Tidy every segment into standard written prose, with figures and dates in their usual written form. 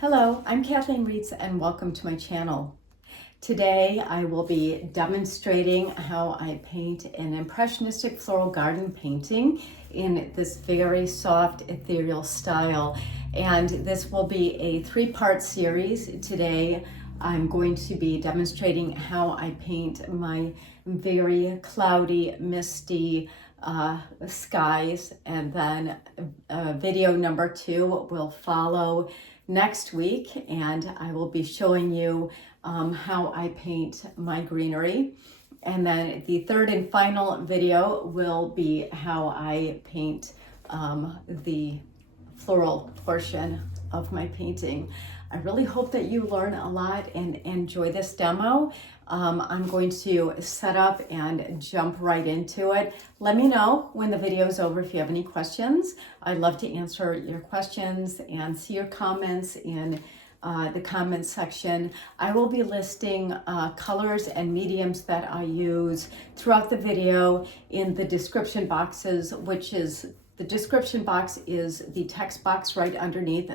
Hello, I'm Kathleen Reitz and welcome to my channel. Today I will be demonstrating how I paint an impressionistic floral garden painting in this very soft ethereal style. And this will be a three-part series. Today I'm going to be demonstrating how I paint my very cloudy, misty skies, and then video number 2 will follow next week, and I will be showing you how I paint my greenery. And then the third and final video will be how I paint the floral portion of my painting. I really hope that you learn a lot and enjoy this demo. I'm going to set up and jump right into it. Let me know when the video is over if you have any questions. I'd love to answer your questions and see your comments in the comments section. I will be listing colors and mediums that I use throughout the video in the description boxes, which is the description box is the text box right underneath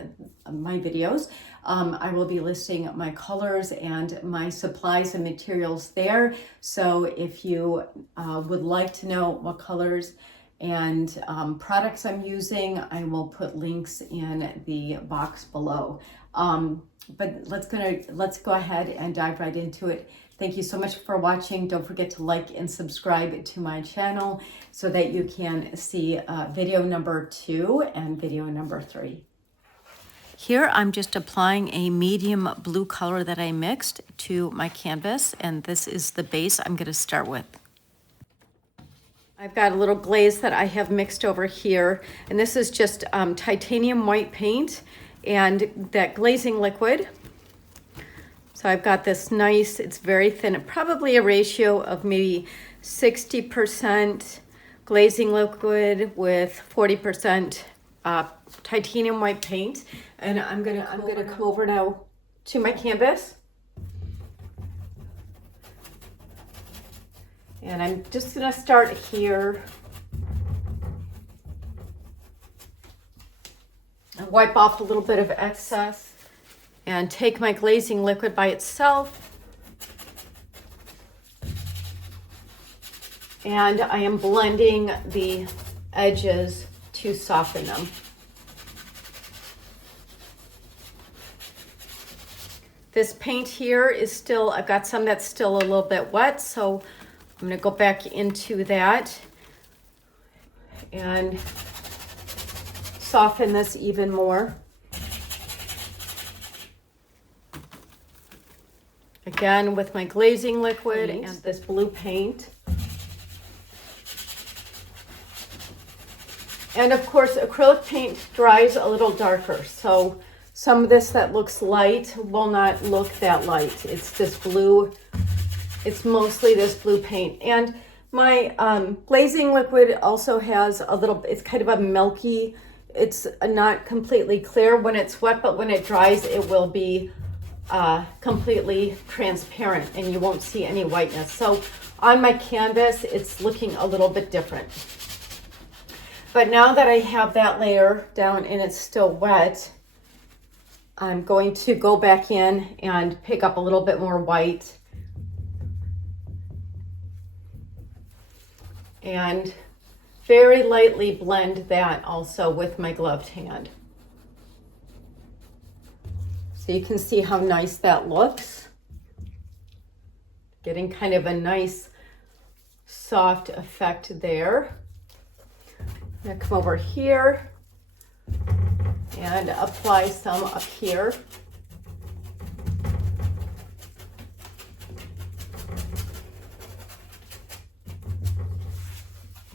my videos. I will be listing my colors and my supplies and materials there. So if you would like to know what colors and products I'm using, I will put links in the box below. But let's go ahead and dive right into it. Thank you so much for watching. Don't forget to like and subscribe to my channel so that you can see video number 2 and video number 3. Here I'm just applying a medium blue color that I mixed to my canvas, and this is the base I'm going to start with. I've got a little glaze that I have mixed over here, and this is just titanium white paint and that glazing liquid. So I've got this nice, it's very thin, probably a ratio of maybe 60% glazing liquid with 40% titanium white paint. And I'm gonna come over now to my canvas. And I'm just gonna start here and wipe off a little bit of excess and take my glazing liquid by itself. And I am blending the edges to soften them. This paint here is still, I've got some that's still a little bit wet, so I'm gonna go back into that and soften this even more. Again, with my glazing liquid and this blue paint. And of course, acrylic paint dries a little darker. So some of this that looks light will not look that light. It's this blue, it's mostly this blue paint. And my glazing liquid also has a little, it's kind of a milky, it's not completely clear when it's wet, but when it dries, it will be completely transparent and you won't see any whiteness. So on my canvas, it's looking a little bit different. But now that I have that layer down and it's still wet, I'm going to go back in and pick up a little bit more white and very lightly blend that also with my gloved hand. So you can see how nice that looks. Getting kind of a nice soft effect there. I'm gonna come over here and apply some up here.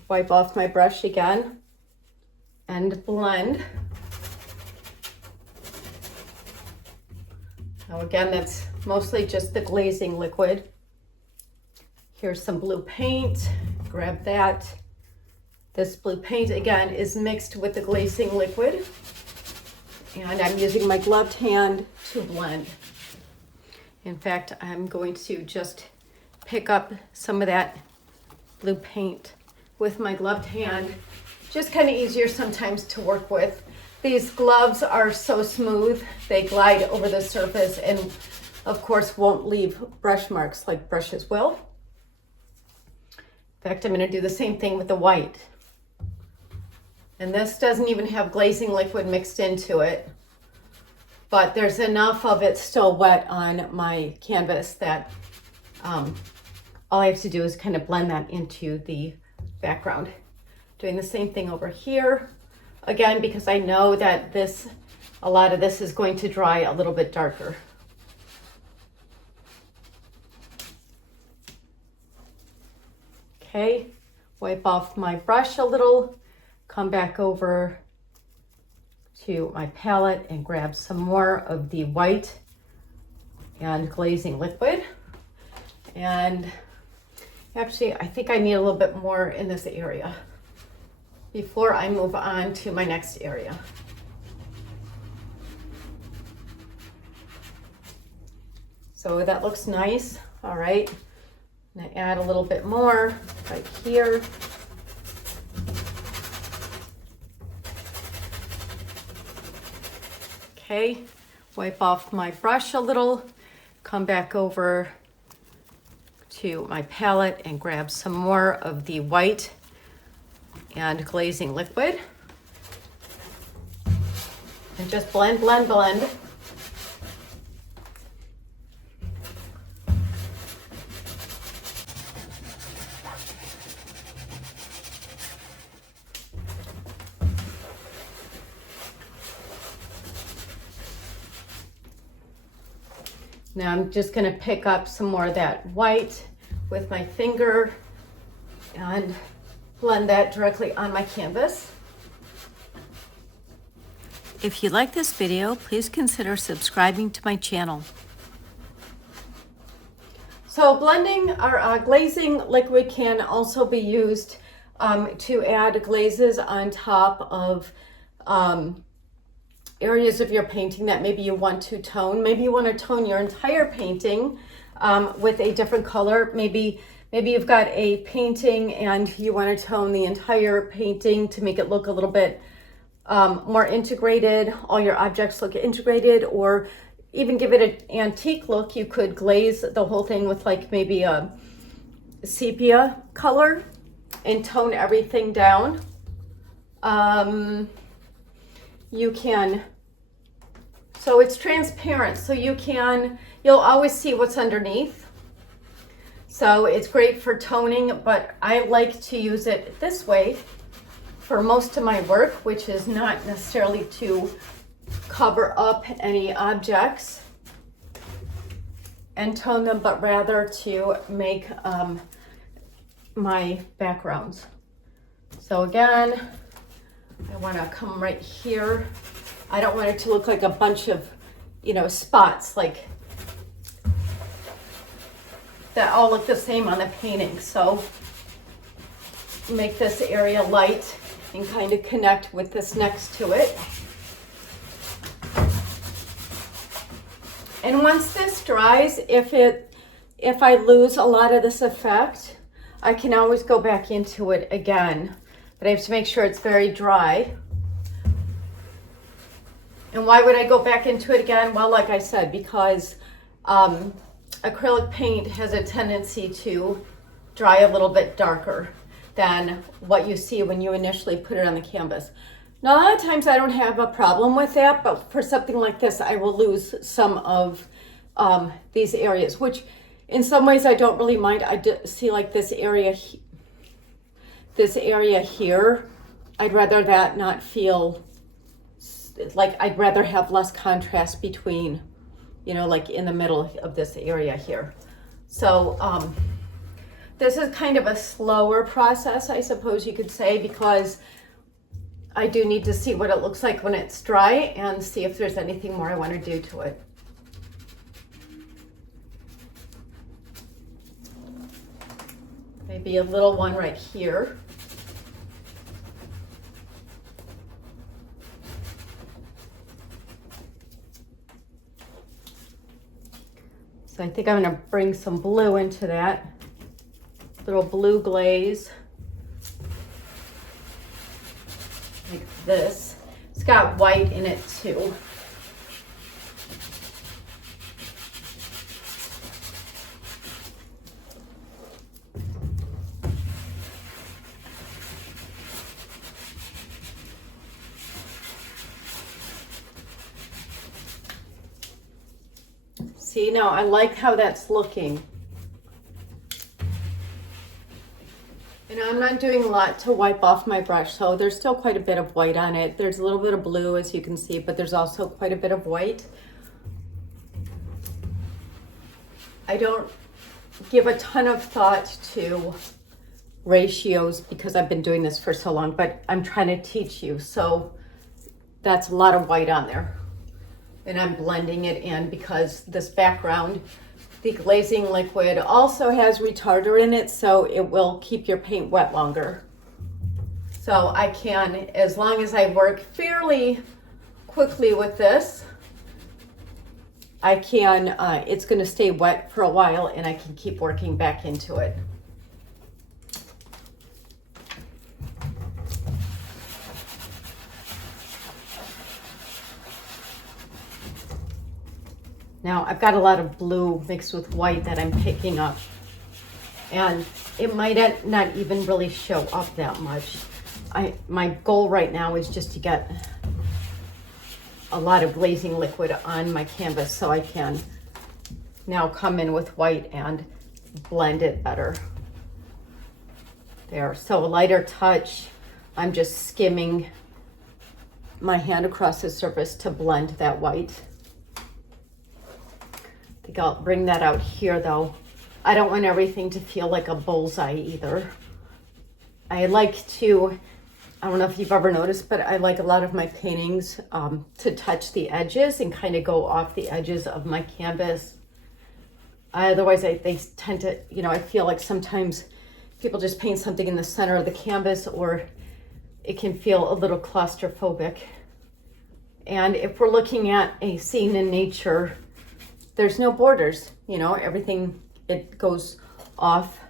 Wipe off my brush again and blend. Now again, that's mostly just the glazing liquid. Here's some blue paint, grab that. This blue paint again is mixed with the glazing liquid. And I'm using my gloved hand to blend. In fact, I'm going to just pick up some of that blue paint with my gloved hand. Just kind of easier sometimes to work with. These gloves are so smooth. They glide over the surface and of course won't leave brush marks like brushes will. In fact, I'm going to do the same thing with the white. And this doesn't even have glazing liquid mixed into it, but there's enough of it still wet on my canvas that all I have to do is kind of blend that into the background. Doing the same thing over here. Again, because I know that a lot of this is going to dry a little bit darker. Okay, wipe off my brush a little, come back over to my palette and grab some more of the white and glazing liquid. And actually, I think I need a little bit more in this area before I move on to my next area. So that looks nice. All right, I'm gonna add a little bit more right here. Okay, wipe off my brush a little, come back over to my palette and grab some more of the white and glazing liquid. And just blend, blend, blend. Now I'm just going to pick up some more of that white with my finger and blend that directly on my canvas. If you like this video, please consider subscribing to my channel. So blending or glazing liquid can also be used to add glazes on top of areas of your painting that maybe you want to tone. Maybe you want to tone your entire painting with a different color. Maybe you've got a painting and you want to tone the entire painting to make it look a little bit more integrated. All your objects look integrated, or even give it an antique look. You could glaze the whole thing with like maybe a sepia color and tone everything down. You can, so it's transparent, so you'll always see what's underneath. So it's great for toning, but I like to use it this way for most of my work, which is not necessarily to cover up any objects and tone them, but rather to make my backgrounds. So again, I want to come right here. I don't want it to look like a bunch of, spots like that all look the same on the painting. So make this area light and kind of connect with this next to it. And once this dries, if I lose a lot of this effect, I can always go back into it again. But I have to make sure it's very dry. And why would I go back into it again? Well, like I said, because acrylic paint has a tendency to dry a little bit darker than what you see when you initially put it on the canvas. Now, a lot of times I don't have a problem with that, but for something like this, I will lose some of these areas, which in some ways I don't really mind. I see like this area here, I'd rather that not feel like, I'd rather have less contrast between, like in the middle of this area here. So this is kind of a slower process, I suppose you could say, because I do need to see what it looks like when it's dry and see if there's anything more I want to do to it. Maybe a little one right here. So I think I'm going to bring some blue into that. Little blue glaze. Like this. It's got white in it too. See, now I like how that's looking. And I'm not doing a lot to wipe off my brush, so there's still quite a bit of white on it. There's a little bit of blue, as you can see, but there's also quite a bit of white. I don't give a ton of thought to ratios because I've been doing this for so long, but I'm trying to teach you. So that's a lot of white on there. And I'm blending it in because this background, the glazing liquid, also has retarder in it, so it will keep your paint wet longer. So I can, as long as I work fairly quickly with this, I can, it's gonna stay wet for a while and I can keep working back into it. Now I've got a lot of blue mixed with white that I'm picking up, and it might not even really show up that much. My goal right now is just to get a lot of glazing liquid on my canvas so I can now come in with white and blend it better. There, so a lighter touch. I'm just skimming my hand across the surface to blend that white. I think I'll bring that out here though. I don't want everything to feel like a bullseye either. I like to, I don't know if you've ever noticed, but I like a lot of my paintings to touch the edges and kind of go off the edges of my canvas. Otherwise, they tend to, you know, I feel like sometimes people just paint something in the center of the canvas, or it can feel a little claustrophobic. And if we're looking at a scene in nature, there's no borders, you know, everything, it goes off.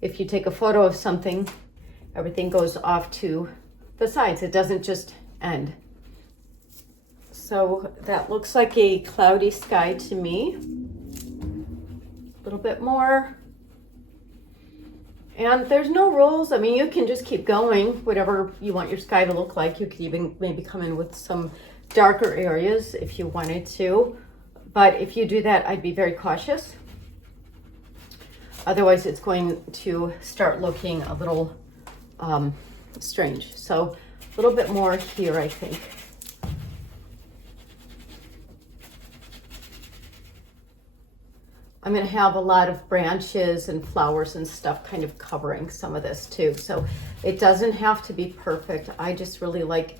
If you take a photo of something, everything goes off to the sides. It doesn't just end. So that looks like a cloudy sky to me. A little bit more. And there's no rules. I mean, you can just keep going, whatever you want your sky to look like. You could even maybe come in with some darker areas if you wanted to. But if you do that, I'd be very cautious. Otherwise, it's going to start looking a little strange. So a little bit more here, I think. I'm going to have a lot of branches and flowers and stuff kind of covering some of this too. So it doesn't have to be perfect. I just really like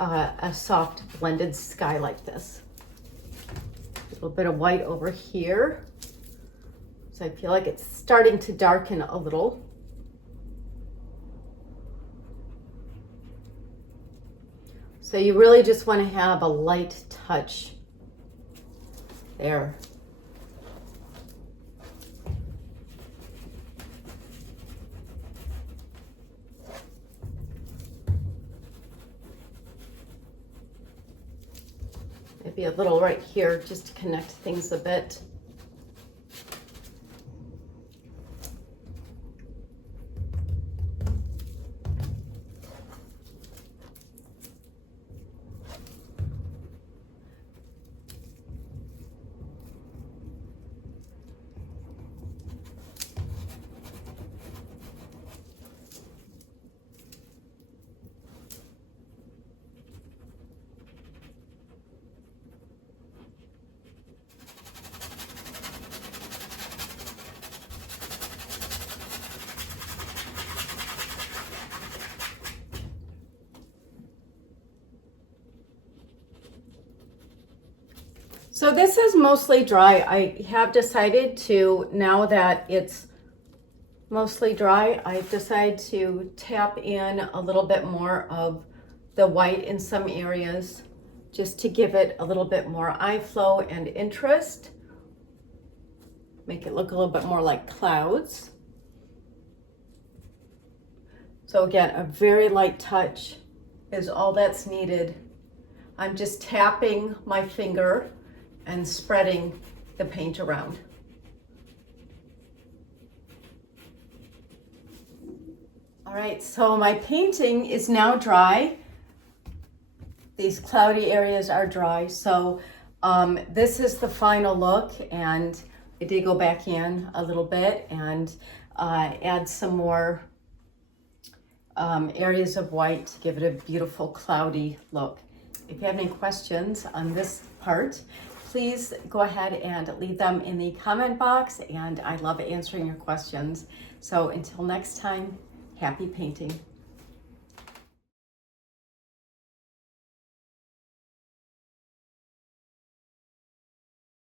a soft blended sky like this. A little bit of white over here. So I feel like it's starting to darken a little. So you really just want to have a light touch there. Maybe a little right here just to connect things a bit. So this is mostly dry. I have decided to, now that it's mostly dry, I've decided to tap in a little bit more of the white in some areas just to give it a little bit more eye flow and interest. Make it look a little bit more like clouds. So again, a very light touch. is all that's needed. I'm just tapping my finger and spreading the paint around. All right, so my painting is now dry. These cloudy areas are dry, so this is the final look, and I did go back in a little bit and add some more areas of white to give it a beautiful cloudy look. If you have any questions on this part, please go ahead and leave them in the comment box, and I love answering your questions. So until next time, happy painting.